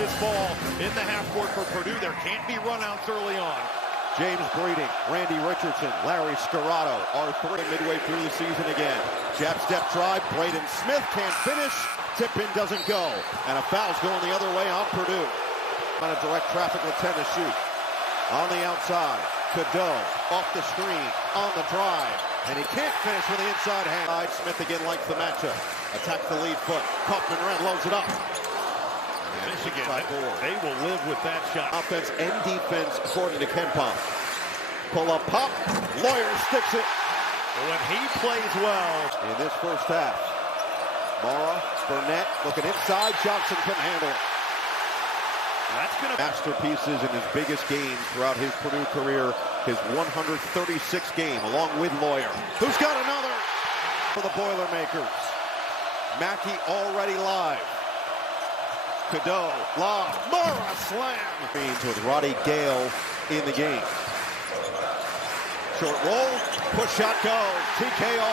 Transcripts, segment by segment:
this ball in the half court for Purdue. There can't be runouts early on. James Breeding, Randy Richardson, Larry Scarato are three midway through the season again. Jab step drive, Braden Smith can't finish. Tip-in doesn't go. And a foul's going the other way on Purdue. On a direct traffic with 10 to shoot. On the outside, Cadeau off the screen, on the drive. And he can't finish with the inside hand. Smith again likes the matchup. Attacks the lead foot. Kaufman-Renn loads it up. Michigan, they will live with that shot. Offense and defense according to KenPom. Pull up pop. Lawyer sticks it. When he plays well. In this first half. Mara, Burnett looking inside. Johnson couldn't handle it. That's going to masterpieces in his biggest game throughout his Purdue career. His 136th game along with Lawyer. Who's got another for the Boilermakers? Mackey already live. Cadeau, lob, Mara slam. With Roddy Gale in the game. Short roll, push shot goes, TKO.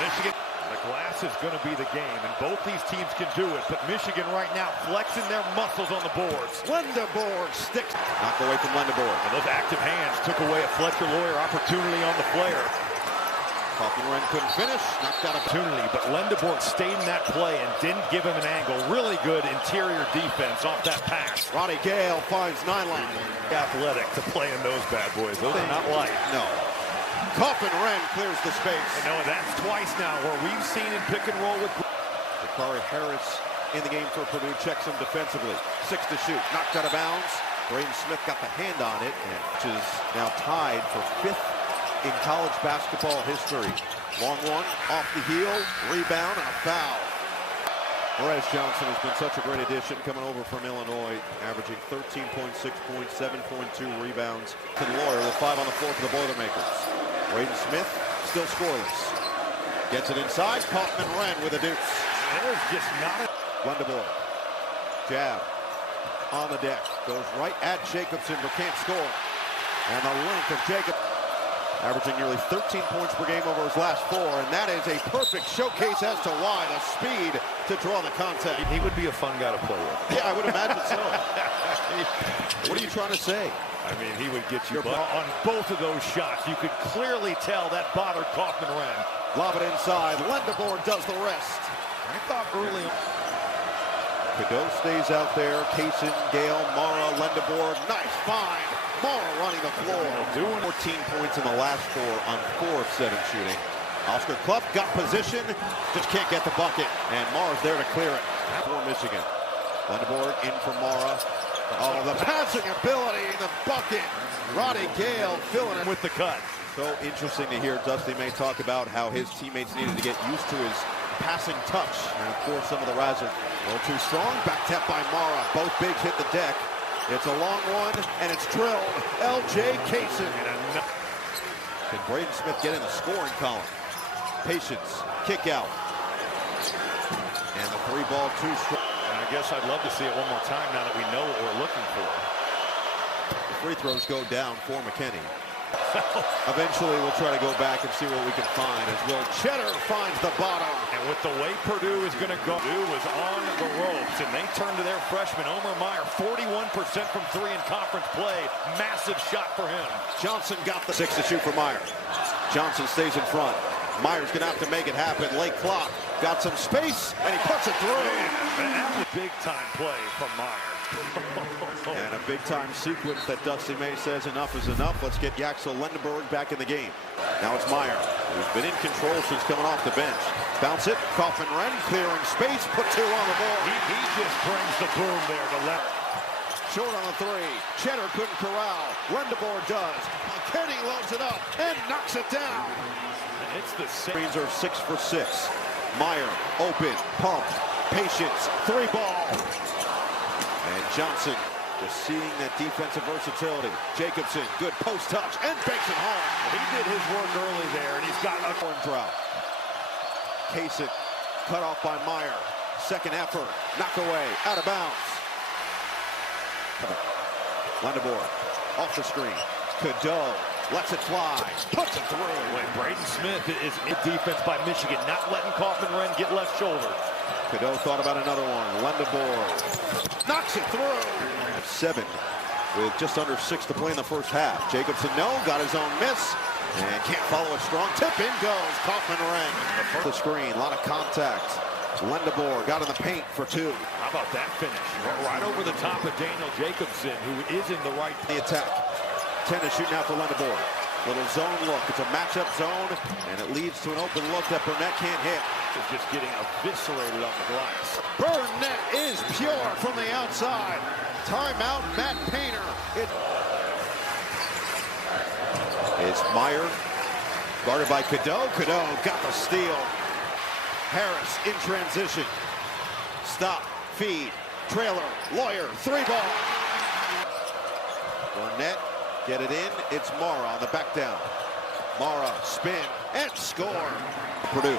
Michigan, the glass is going to be the game, and both these teams can do it, but Michigan right now flexing their muscles on the boards. Lendeborg sticks. Knocked away from Lendeborg. And those active hands took away a Fletcher Lawyer opportunity on the flare. Kaufman-Renn couldn't finish, knocked out opportunity, but Lendeborg stayed in that play and didn't give him an angle. Really good interior defense off that pass. Roddy Gale finds Nylon. Athletic to play in those bad boys. Those are not light. No. Kaufman-Renn clears the space. And no, that's twice now where we've seen him pick and roll with. Dakari Harris in the game for Purdue, checks him defensively. 6 to shoot, knocked out of bounds. Braden Smith got the hand on it, and which is now tied for 5th in college basketball history. Long one, off the heel, rebound, and a foul. Perez Johnson has been such a great addition coming over from Illinois, averaging 13.6 points, 7.2 rebounds. To Lawyer with 5 on the floor for the Boilermakers. Braden Smith still scoreless. Gets it inside, Kaufman-Renn with a deuce. There's just not a... Lendeborg, jab, on the deck, goes right at Jacobson, but can't score. And the length of Jacob, averaging nearly 13 points per game over his last 4, and that is a perfect showcase as to why. The speed to draw the contact. He would be a fun guy to play with. Yeah, I would imagine so. What are you trying to say? I mean, he would get you on both of those shots. You could clearly tell that bothered Kaufman-Renn. Lob it inside. Lendeborg does the rest. I thought early. Cadeau stays out there. Kaysen, Gale, Mara, Lendeborg. Nice find. Mara running the floor. Doing 14 points in the last 4 on 4 of 7 shooting. Oscar Clough got position. Just can't get the bucket. And Mara's there to clear it for Michigan. Lendeborg in for Mara. Oh, the passing ability, the bucket. Roddy Gale filling it with the cut. So interesting to hear Dusty May talk about how his teammates needed to get used to his passing touch. And of course, some of the Razzers a little too strong. Back tap by Mara. Both bigs hit the deck. It's a long one, and it's drilled. L.J. Kaysen. Can Braden Smith get in the scoring column? Patience. Kick out. And the 3-ball, 2 strong. And I guess I'd love to see it one more time now that we know what we're looking for. The free throws go down for McKinney. Eventually, we'll try to go back and see what we can find as Will Cheddar finds the bottom. And with the way Purdue is going to go, Purdue was on the ropes, and they turn to their freshman, Omer Meyer, 41% from 3 in conference play. Massive shot for him. Johnson got the 6 to shoot for Meyer. Johnson stays in front. Meyer's going to have to make it happen. Late clock. Got some space, and he puts it through. Man, that was a big-time play from Meyer. And a big-time sequence that Dusty May says enough is enough. Let's get Yaxel Lendeborg back in the game. Now it's Meyer, who's been in control since coming off the bench. Bounce it, Kaufman-Renn clearing space, put 2 on the board. He just brings the boom there to left. Short on the 3, Cheddar couldn't corral. Lendeborg does. McKinney loads it up and knocks it down. It's the Screens are 6 for 6. Meyer, open, pump, patience, 3-ball. And Johnson just seeing that defensive versatility. Jacobson, good post touch, and banks it home. He did his work early there, and he's got a drought. Kaysen, cut off by Meyer. Second effort, knock away, out of bounds. Lendeborg, off the screen. Cadeau, lets it fly, puts it through. Braden Smith is in defense by Michigan, not letting Kaufman-Renn get left shoulder. Purdue thought about another one. Lendeboard knocks it through. 7 with just under 6 to play in the first half. Jacobson, no, got his own miss. And can't follow a strong tip. In goes Kaufman-Renn. The screen, a lot of contact. Lendeboard got in the paint for 2. How about that finish? Right over the top of Daniel Jacobson, who is in the right. The attack. 10 to shoot now for Lendeboard. Little zone look. It's a matchup zone, and it leads to an open look that Burnett can't hit. Is just getting eviscerated on the glass. Burnett is pure from the outside. Timeout, Matt Painter. It's Meyer, guarded by Cadeau. Cadeau got the steal. Harris in transition. Stop, feed, trailer, Lawyer, 3-ball. Burnett, get it in. It's Mara on the back down. Mara, spin, and score. Purdue.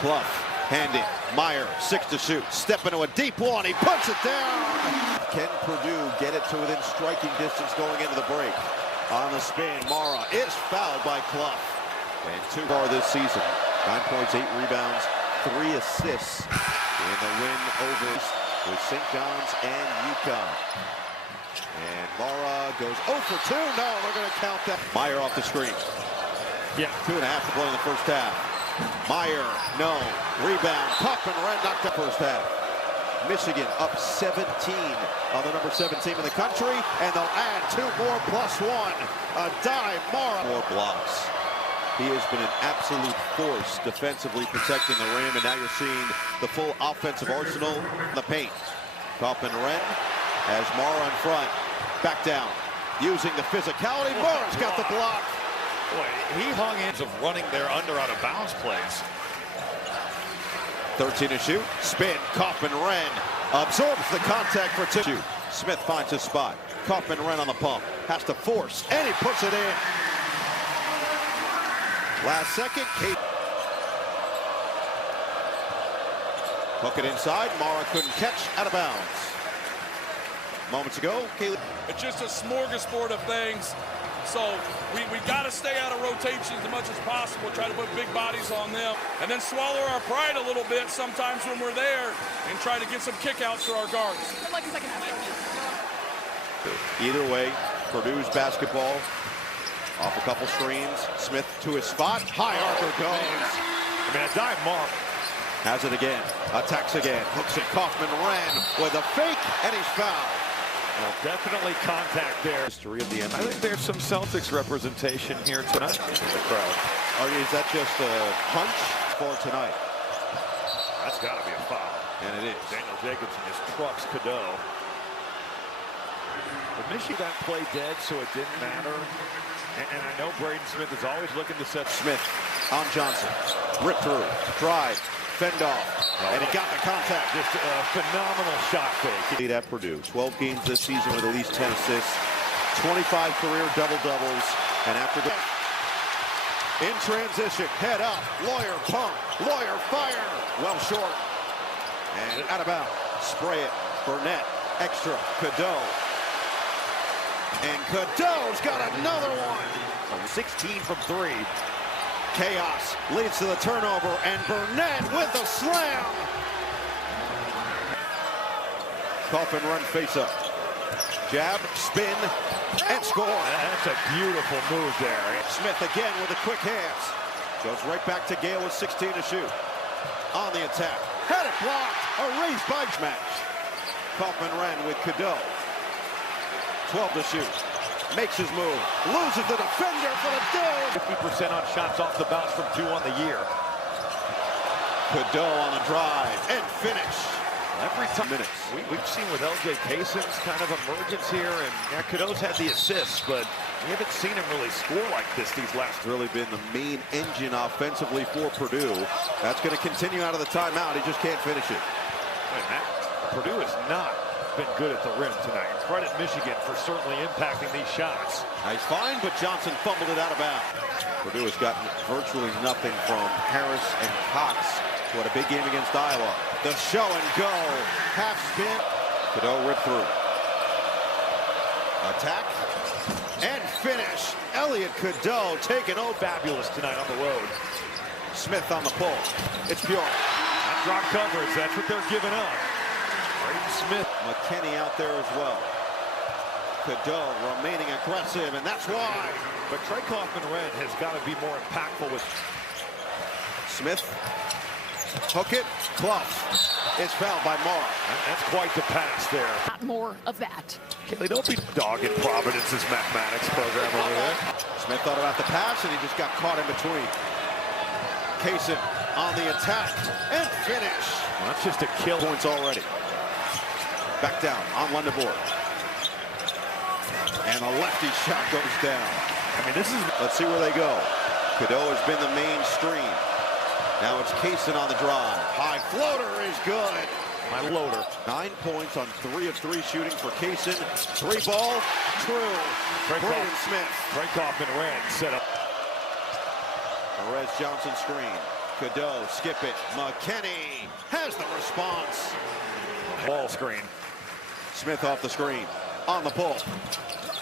Clough, hand it. Meyer, 6 to shoot. Step into a deep one. He puts it down. Can Purdue get it to within striking distance going into the break? On the spin, Mara is fouled by Clough. And 2 far this season. 9 points, 8 rebounds, 3 assists in the win over with St. John's and UConn. And Mara goes 0 for 2. No, they're going to count that. Meyer off the screen. Yeah, 2.5 to play in the first half. Meyer, no. Rebound. Kaufman-Renn knocked the first half. Michigan up 17 on the number 7 team in the country, and they'll add 2 more plus 1. A dime, Mara. 4 blocks. He has been an absolute force defensively protecting the rim, and now you're seeing the full offensive arsenal in the paint. Kaufman-Renn has Mara in front. Back down. Using the physicality. Mara's got the block. boy, he hung in of running there under out of bounds plays. 13 to shoot. Spin. Kaufman-Renn absorbs the contact for 2. Smith finds his spot. Kaufman-Renn on the pump. Has to force, and he puts it in. Last second, Kate. Hook it inside. Mara couldn't catch. Out of bounds. Moments ago, Kaylee. It's just a smorgasbord of things. So we got to stay out of rotations as much as possible, try to put big bodies on them, and then swallow our pride a little bit sometimes when we're there and try to get some kickouts for our guards. Either way, Purdue's basketball off a couple screens. Smith to his spot. High archer goes. I mean, a dive mark. Has it again. Attacks again. Hooks it. Kaufman-Renn with a fake, and he's fouled. Well, definitely contact there. History of the end. I think there's some Celtics representation here tonight in the crowd. Is that just a hunch for tonight? That's got to be a foul. And it is. Daniel Jacobson just trucks Cadeau. But Michigan got play dead, so it didn't matter. And I know Braden Smith is always looking to set. Smith on Johnson. Rip through. Drive. Fend off. And he got the contact. Just a phenomenal shot fake. Lead at Purdue. 12 games this season with at least 10 assists. 25 career double-doubles. And after the... In transition. Head up. Lawyer pump. Lawyer fire. Well short. And out of bounds. Spray it. Burnett. Extra. Cadeau. And Cadeau's got another one. 16 from 3. Chaos leads to the turnover, and Burnett with the slam. Kaufman-Renn face up. Jab, spin, and score. That's a beautiful move there. Smith again with the quick hands. Goes right back to Gale with 16 to shoot. On the attack. Had it blocked. A race by match. Kaufman-Renn with Cadeau. 12 to shoot. Makes his move. Loses the defender for the dome. 50% on shots off the bounce from 2 on the year. Cadeau on the drive and finish. Every time we've seen with LJ Kayson's kind of emergence here, and yeah, Cadeau's had the assists, but we haven't seen him really score like this these last. Really been the main engine offensively for Purdue. That's going to continue out of the timeout. He just can't finish it. Purdue has not been good at the rim tonight. Credit Michigan for certainly impacting these shots. Nice find, but Johnson fumbled it out of bounds. Purdue has gotten virtually nothing from Harris and Cox. What a big game against Iowa. The show and go. Half spin. Cadeau ripped through. Attack. And finish. Elliot Cadeau taking over. Fabulous tonight on the road. Smith on the pull. It's pure. Drop coverage, that's what they're giving up. Braden Smith. McKinney out there as well. Purdue remaining aggressive, and that's why. But Trey Kaufman-Renn has got to be more impactful with Smith. Hook it. Clough is fouled by Marr. That's quite the pass there. Not more of that. Kelly, don't be dogging Providence's mathematics program over there. Smith thought about the pass, and he just got caught in between. Kaysen on the attack and finish. Well, that's just a kill. Points already. Back down on Londonborg. And a lefty shot goes down. I mean, this is... Let's see where they go. Purdue has been the mainstream. Now it's Kaysen on the drive. High floater is good. My loader. 9 points on 3 of 3 shooting for Kaysen. 3 ball, true. Braden Smith. Trey Kaufman-Renn set up. Perez Johnson screen. Purdue, skip it. McKinney has the response. Ball screen. Smith off the screen. On the pull.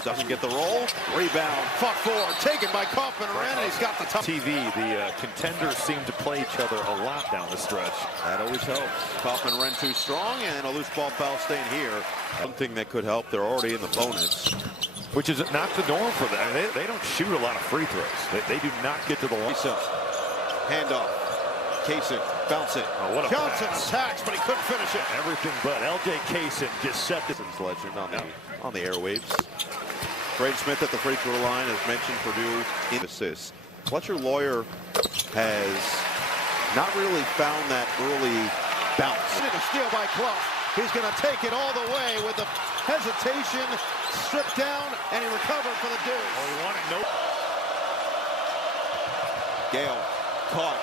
Doesn't get the roll. Rebound. Fought forward. Taken by Kaufman-Renn, and he's got the top. TV, the contenders seem to play each other a lot down the stretch. That always helps. Kaufman-Renn too strong, and a loose ball foul staying here. One thing that could help, they're already in the bonus. Which is not the norm for them. They don't shoot a lot of free throws. They do not get to the line. Handoff. Kaysen, bounce it. Oh, what a Johnson pass. attacks, but he couldn't finish it. Everything but LJ Kaysen just set this. Legend on the airwaves. Braden Smith at the free throw line, as mentioned, Purdue in assists. Fletcher Lawyer has not really found that early bounce. And a steal by Clough. He's going to take it all the way with the hesitation, stripped down, and he recovered for the deuce. Oh, he wanted no. Gale caught.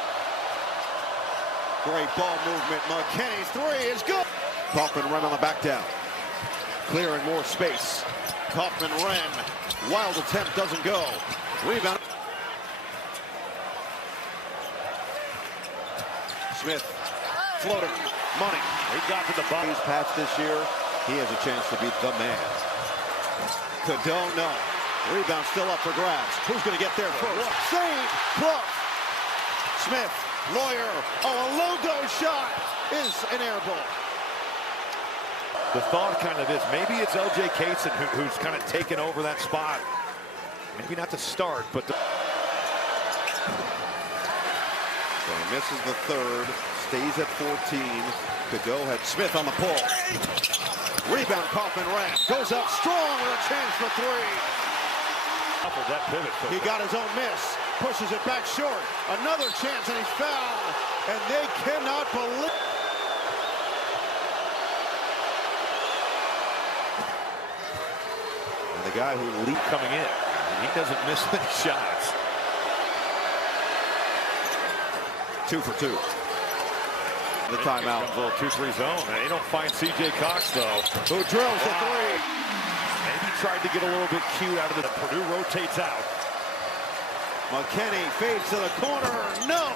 Great ball movement. McKinney's 3 is good. Kaufman-Renn on the back down. Clearing more space. Kaufman-Renn. Wild attempt doesn't go. Rebound. Smith. Floater. Money. He got to the bottom. He's patched this year. He has a chance to beat the man. Purdue, no. Rebound still up for grabs. Who's going to get there first? Save. Clough. Smith. Lawyer. Oh, a logo shot is an air ball. The thought kind of is, maybe it's LJ Kaysen who's kind of taken over that spot. Maybe not to start, but... So he misses the third, stays at 14. Purdue had Smith on the pull. Rebound, Kaufman-Renn. Goes up strong with a chance for 3. That pivot. He got his own miss. Pushes it back short. Another chance, and he's fouled. And they cannot believe... The guy who leaped coming in. He doesn't miss any shots. 2 for 2. The timeout. A little 2-3 zone. They don't find C.J. Cox, though. Who drills the 3. Maybe tried to get a little bit cute out of it. Purdue rotates out. McKinney fades to the corner. No!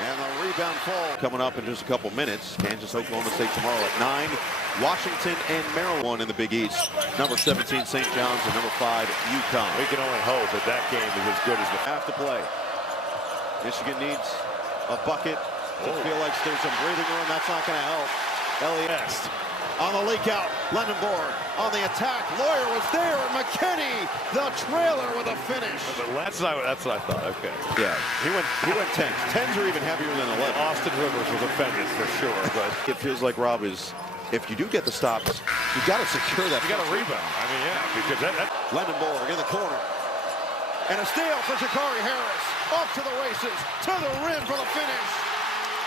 And the rebound fall. Coming up in just a couple minutes. Kansas, Oklahoma State tomorrow at 9. Washington and Maryland in the Big East. Number 17, St. John's, and number 5, UConn. We can only hope that that game is as good as the... Have to play. Michigan needs a bucket to feel like there's some breathing room. That's not going to help. Elliott on the leak out. Londonborg on the attack. Lawyer was there, and McKinney, the trailer with a finish. That's what I thought. Okay. Yeah, he went 10s. 10s are even heavier than 11. Austin Rivers was offended for sure, but it feels like Rob is... If you do get the stops, you got to secure that. You got to rebound. I mean, yeah, because that... Londonborg in the corner. And a steal for Sha'Carri Harris. Off to the races, to the rim for the finish.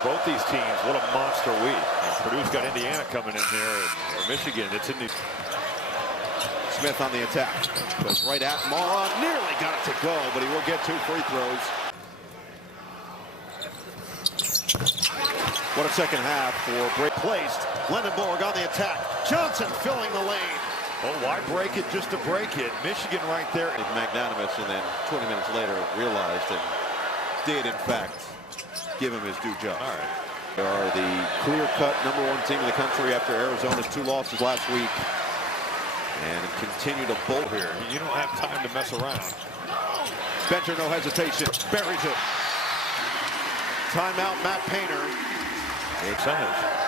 Both these teams, what a monster week. Purdue's got Indiana coming in here, or Michigan. It's in the... Smith on the attack. Goes right at Mara. Nearly got it to go, but he will get 2 free throws. What a second half for break. Placed. Londonborg on the attack. Johnson filling the lane. Oh, why break it just to break it? Michigan right there. Magnanimous, and then 20 minutes later realized and did, in fact, give him his due job. All right. They are the clear-cut #1 team in the country after Arizona's 2 losses last week. And continue to bolt here. You don't have time to mess around. Bencher, no hesitation. Buries it. Timeout, Matt Painter. Percentage.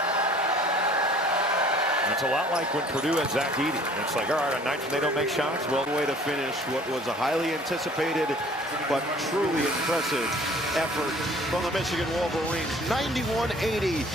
It's a lot like when Purdue had Zach Edey. It's like, all right, on nights when they don't make shots, well, way to finish what was a highly anticipated but truly impressive effort from the Michigan Wolverines. 91-80.